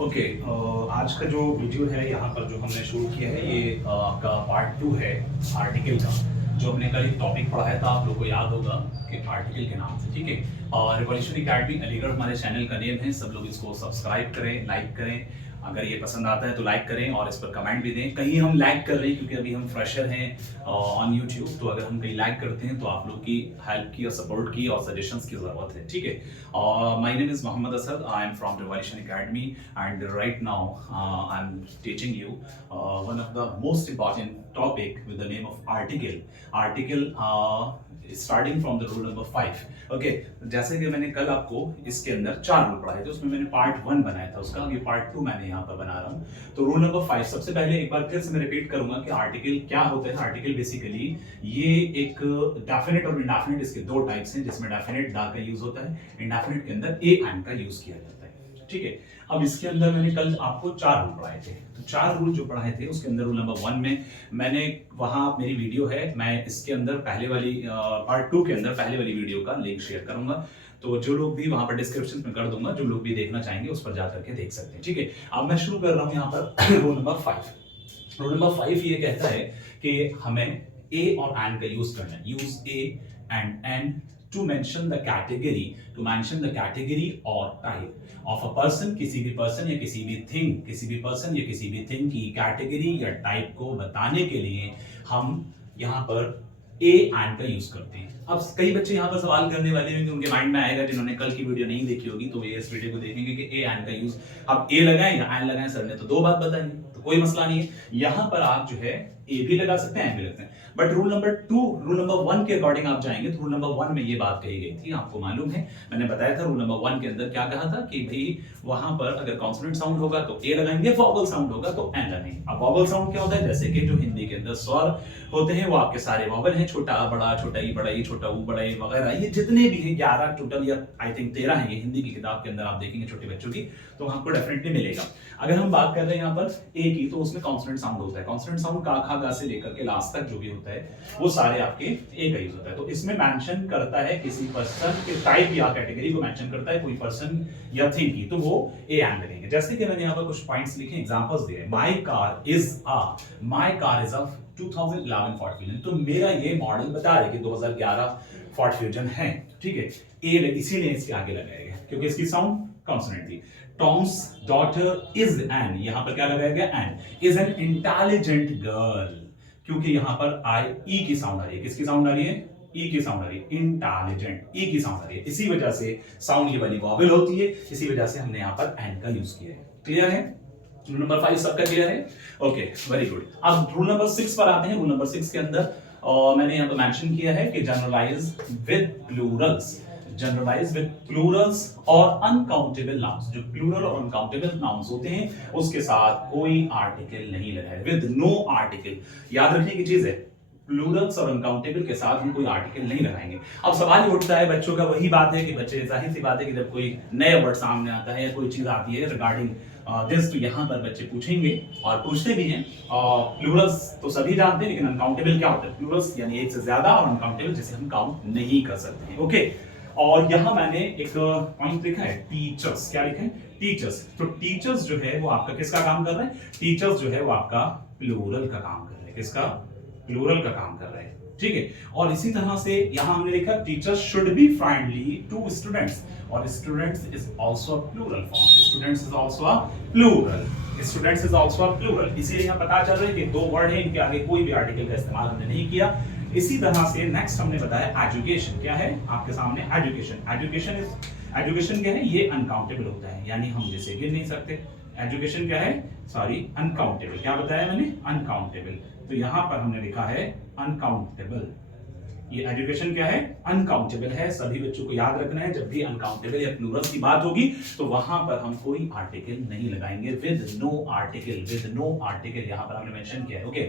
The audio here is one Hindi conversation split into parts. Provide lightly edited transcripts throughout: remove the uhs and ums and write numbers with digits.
ओके। आज का जो वीडियो है यहाँ पर जो हमने शुरू किया है ये आपका पार्ट 2 है आर्टिकल का। जो हमने कल एक टॉपिक पढ़ाया था, आप लोगों को याद होगा कि आर्टिकल के नाम से, ठीक है। और रिवॉल्यूशन एकेडमी अलीगढ़ हमारे चैनल का नेम है। सब लोग इसको सब्सक्राइब करें, लाइक करें। अगर ये पसंद आता है तो लाइक करें और इस पर कमेंट भी दें। कहीं हम लैग कर रहे हैं क्योंकि अभी हम फ्रेशर हैं ऑन यूट्यूब, तो अगर हम कहीं लैग करते हैं तो आप लोग की हेल्प की और सपोर्ट की और सजेशंस की ज़रूरत है, ठीक है। My name is Mohammad Asad, I am from Revolution Academy and right now I am teaching you one of the most important topic with the name of article starting from the rule number 5। Okay, जैसे कि मैंने कल आपको इसके अंदर 4 रूल पढ़ाए थे, उसमें मैंने पार्ट 1 बनाया था उसका, ये पार्ट 2 मैंने यहाँ पर बना रहा हूँ। तो रूल नंबर 5, सबसे पहले एक बार फिर से मैं रिपीट करूंगा कि आर्टिकल क्या होता है। आर्टिकल बेसिकली ये एक डेफिनेट और इंडेफिनेट, इसके 2 टाइप्स हैं, जिसमें डेफिनेट दा का यूज होता है, इंडेफिनेट के अंदर ए एंड का यूज किया जाता है, ठीक है। अब इसके अंदर मैंने कल आपको 4 रूल पढ़ाए थे, तो 4 रूल जो पढ़ाए थे उसके अंदर रूल नंबर 1 में मैंने, वहां मेरी वीडियो है, मैं इसके अंदर पहले वाली पार्ट 2 के अंदर पहले वाली वीडियो का लिंक शेयर करूंगा, तो जो लोग भी वहां पर डिस्क्रिप्शन में कर दूंगा, जो लोग भी देखना चाहेंगे उस पर जाकर के देख सकते हैं, ठीक है। अब मैं शुरू कर रहा हूं यहाँ पर रूल नंबर 5। रूल नंबर 5 ये कहता है कि हमें ए और एंड का यूज करना है। Use A and and to mention the category or type of a person, किसी भी पर्सन या किसी भी थिंग, किसी भी पर्सन या किसी भी थिंग की कैटेगरी या टाइप को बताने के लिए हम यहाँ पर ए एंड का यूज करते हैं। अब कई बच्चे यहाँ पर सवाल करने वाले होंगे, उनके माइंड में आएगा, जिन्होंने कल की वीडियो नहीं देखी होगी तो ये इस वीडियो को देखेंगे कि ए एंड का यूज, अब ए लगाएं या एंड लगाएं, सर ने तो 2 बात बताई, तो कोई मसला नहीं है। यहाँ पर आप जो है ए भी लगा सकते हैं, एंड भी लगते हैं, बट रूल नंबर 1 के अकॉर्डिंग आप जाएंगे तो रूल नंबर 1 में ये बात कही गई थी, आपको मालूम है, मैंने बताया था रूल नंबर 1 के अंदर क्या कहा था कि भाई वहां पर अगर कॉन्सोनेंट साउंड होगा तो ए लगाएंगे, वॉवल साउंड होगा तो एन लगाएंगे। अब वॉवल साउंड क्या होता है, जैसे कि जो हिंदी के अंदर स्वर होते हैं वो आपके सारे वॉवल हैं, छोटा आ बड़ा, छोटा ई बड़ा ई, छोटा ऊ बड़ा ई वगैरह, ये जितने भी हैं 11 टोटल या आई थिंक 13 हैं, ये हिंदी की किताब के अंदर आप देखेंगे छोटे बच्चों की, तो आपको डेफिनेटली मिलेगा। अगर हम बात कर रहे हैं यहाँ पर ए की, तो उसमें कॉन्सोनेंट साउंड होता है। कॉन्सोनेंट साउंड का, खा, गा से लेकर के लास्ट तक जो भी होता है वो सारे आपके ए का यूज होता है। तो इसमें मेंशन करता है किसी पर्सन के टाइप या कैटेगरी को मेंशन करता है, कोई पर्सन या थिंग की, तो वो ए एंड लगेंगे। जैसे कि मैंने यहाँ पर कुछ पॉइंट्स लिखे, एग्जांपल्स दिए। My car is a 2011 Ford fusion, तो मेरा ये मॉडल बता रहे कि 2011 फोर्ड फ्यूजन है, ठीक है। ए इसीलिए इसके आगे लगाया गया क्योंकि इसकी साउंड कॉन्सोनेंट थी। टॉम्स डॉटर इज एन, यहां पर क्या लगाया गया, Ann is an intelligent girl, क्योंकि यहां पर आई ई की साउंड आ रही है, किसकी साउंड आ रही है, ई की साउंड आ रही है, इंटेलिजेंट ई की साउंड आ रही है, इसी वजह से साउंड ये वाली वॉवेल होती है, इसी वजह से हमने यहां पर एन का यूज किया है। क्लियर है? रूल नंबर 5 सबका क्लियर है? Okay, very good. अब रूल नंबर 6 पर आते हैं। रूल नंबर 6 के अंदर मैंने यहाँ पर मेंशन किया है कि जनरलाइज विद प्लूरल्स और अनकाउंटेबल नाउन्स। जो प्लूरल और अनकाउंटेबल नाउन्स होते हैं उसके साथ कोई आर्टिकल नहीं लगाए, विद नो आर्टिकल। याद रखने की चीज है, प्लूरल्स और अनकाउंटेबल के साथ हम कोई आर्टिकल नहीं लगाएंगे। अब सवाल ये उठता है बच्चों का, वही बात है कि बच्चे, जाहिर सी बात है कि जब कोई नया वर्ड सामने आता है या कोई चीज आती है रिगार्डिंग दिस, तो यहाँ पर बच्चे पूछेंगे और पूछते भी हैं। प्लूरल्स तो सभी जानते हैं, लेकिन अनकाउंटेबल क्या होता है? प्लूरल्स यानी एक से ज्यादा, और अनकाउंटेबल जिसे हम काउंट नहीं कर सकते हैं। ओके, और यहाँ मैंने एक पॉइंट लिखा है, टीचर्स। क्या लिखा है? टीचर्स। तो टीचर्स जो है वो आपका किसका काम कर रहे हैं? टीचर्स जो है वो आपका प्लूरल का काम कर रहे हैं। किसका? प्लूरल का काम कर रहे हैं, ठीक है। और इसी तरह से यहां हमने लिखा teachers should be friendly to students, और students is also a plural form. Students is also a plural, students is also a plural. इसीलिए यहां पता चल रहा है कि 2 वर्ड है, इनके आगे कोई भी आर्टिकल का इस्तेमाल हमने नहीं किया। इसी तरह से नेक्स्ट हमने बताया एजुकेशन। क्या है आपके सामने? एजुकेशन क्या है? ये अनकाउंटेबल होता है, यानी हम जिसे गिन नहीं सकते। एजुकेशन क्या है? Sorry, uncountable. क्या बताया मैंने? अनकाउंटेबल। तो यहां पर हमने लिखा है अनकाउंटेबल। ये एजुकेशन क्या है? अनकाउंटेबल है। सभी बच्चों को याद रखना है, जब भी अनकाउंटेबल या प्लूरल की बात होगी तो वहां पर हम कोई आर्टिकल नहीं लगाएंगे, विद नो आर्टिकल यहां पर हमने मेंशन किया है। Okay,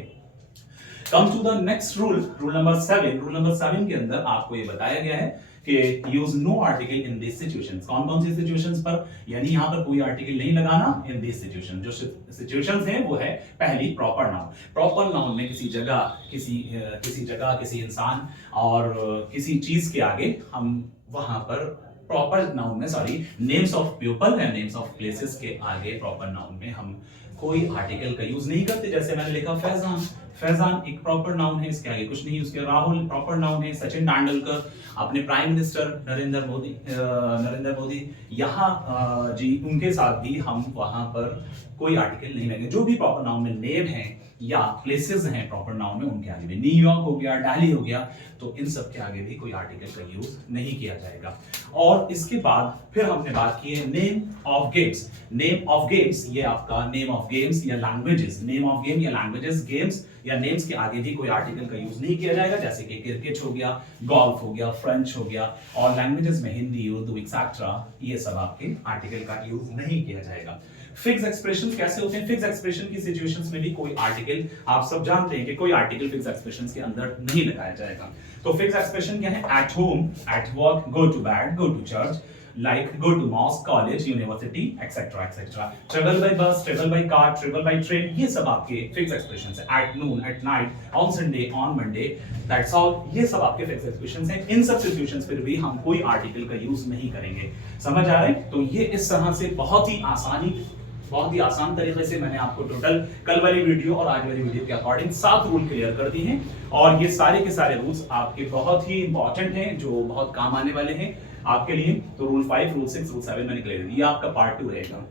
come to the next rule, rule number 7। Rule number 7 के अंदर आपको ये बताया गया है कि use no article in this situations. कौन कौन सी सिचुएशंस पर? यानी यहां पर कोई आर्टिकल नहीं लगाना इन दिस सिचुएशन। जो सिचुएशंस हैं वो है, पहली प्रॉपर नाउन। प्रॉपर नाउन में किसी जगह, किसी इंसान और किसी चीज के आगे हम वहां पर प्रॉपर नाउन में, सॉरी, नेम्स ऑफ पीपल या नेम्स ऑफ प्लेसेस के आगे प्रॉपर नाउन में हम कोई आर्टिकल का यूज नहीं करते। जैसे मैंने लिखा फैजान, फैजान एक प्रॉपर नाउन है, इसके आगे कुछ नहीं यूज किया। राहुल प्रॉपर नाउन है। सचिन तेंदुलकर, अपने प्राइम मिनिस्टर नरेंद्र मोदी, यहाँ जी उनके साथ भी हम वहां पर कोई आर्टिकल नहीं लेंगे। जो भी प्रॉपर नाउन में नेम है या प्लेसेस हैं प्रॉपर नाउन में, उनके आगे भी, न्यूयॉर्क हो गया, दिल्ली हो गया, तो इन सब के आगे भी कोई आर्टिकल का यूज नहीं किया जाएगा। और इसके बाद फिर हमने बात की है name of games. Name of games, ये आपका नेम ऑफ गेम्स या लैंग्वेजेस, नेम ऑफ गेम या लैंग्वेजेस, गेम्स या नेम्स के आगे भी कोई आर्टिकल का यूज नहीं किया जाएगा। जैसे कि क्रिकेट हो गया, गोल्फ हो गया, फ्रेंच हो गया, और लैंग्वेजेस में हिंदी, उर्दू एक्सेट्रा, ये सब आपके आर्टिकल का यूज नहीं किया जाएगा। फिक्स एक्सप्रेशन कैसे होते हैं? फिक्स एक्सप्रेशन की सिचुएशंस में भी कोई आर्टिकल, आप सब जानते हैं कि कोई आर्टिकल फिक्स एक्सप्रेशंस के अंदर नहीं लगाया जाएगा। तो फिक्स एक्सप्रेशन क्या है? At home, at work, go to bed, go to church, like go to mosque, college, university, etc etc, travel by bus, travel by car, travel by train, ये सब आपके फिक्स एक्सप्रेशंस हैं। at noon, at night, on Sunday, on Monday, that's all, ये सब आपके फिक्स एक्सप्रेशंस हैं। इन सब सिचुएशंस पर भी हम कोई आर्टिकल का यूज नहीं करेंगे। समझ आ रहा है? तो ये इस तरह से बहुत ही आसान तरीके से मैंने आपको टोटल कल वाली वीडियो और आज वाली वीडियो के अकॉर्डिंग 7 रूल क्लियर कर दिए हैं, और ये सारे के सारे रूल्स आपके बहुत ही इंपॉर्टेंट हैं, जो बहुत काम आने वाले हैं आपके लिए। तो रूल 5, रूल 6, रूल 7 मैंने क्लियर दिया। आपका पार्ट 2 रहेगा।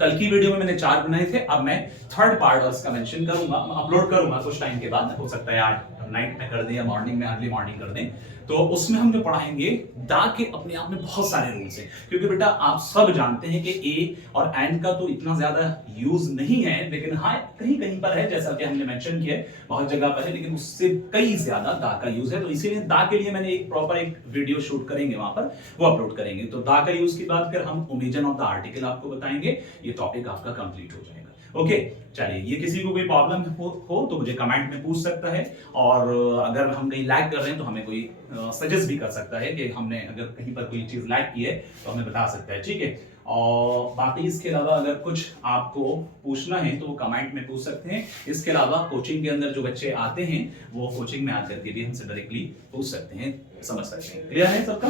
कल की वीडियो में मैंने 4 बनाए थे, अब मैं थर्ड पार्ट और इसका मेंशन करूंगा, अपलोड करूंगा कुछ टाइम के बाद, हो सकता है आज नाइट में कर दें या मॉर्निंग में, अर्ली मॉर्निंग कर दें। तो उसमें हम जो पढ़ाएंगे, दा के अपने आप में बहुत सारे रूल्स हैं, क्योंकि बेटा आप सब जानते हैं कि ए और एंड का तो इतना ज्यादा यूज नहीं है, लेकिन हाँ कहीं कहीं पर है, जैसा कि हमने मेंशन किया है, बहुत जगह पर है, लेकिन उससे कई ज्यादा दा का यूज है। तो इसीलिए दा के लिए मैंने एक प्रॉपर एक वीडियो शूट करेंगे, वहां पर वो अपलोड करेंगे। तो दा का यूज के बाद फिर हम ओमिजन ऑफ द आर्टिकल आपको बताएंगे। ये टॉपिक आपका कंप्लीट हो जाएगा। ओके, चलिए, ये किसी को कोई प्रॉब्लम हो तो मुझे कमेंट में पूछ सकता है, और अगर हम कहीं लैग कर रहे हैं तो हमें कोई सजेस्ट भी कर सकता है कि हमने अगर कहीं पर कोई चीज लैग की है तो हमें बता सकता है, ठीक है। और बाकी इसके अलावा अगर कुछ आपको पूछना है तो वो कमेंट में पूछ सकते हैं। इसके अलावा कोचिंग के अंदर जो बच्चे आते हैं वो कोचिंग में आकर के भी हमसे डायरेक्टली पूछ सकते हैं, समझ सकते हैं। क्लियर है सबका?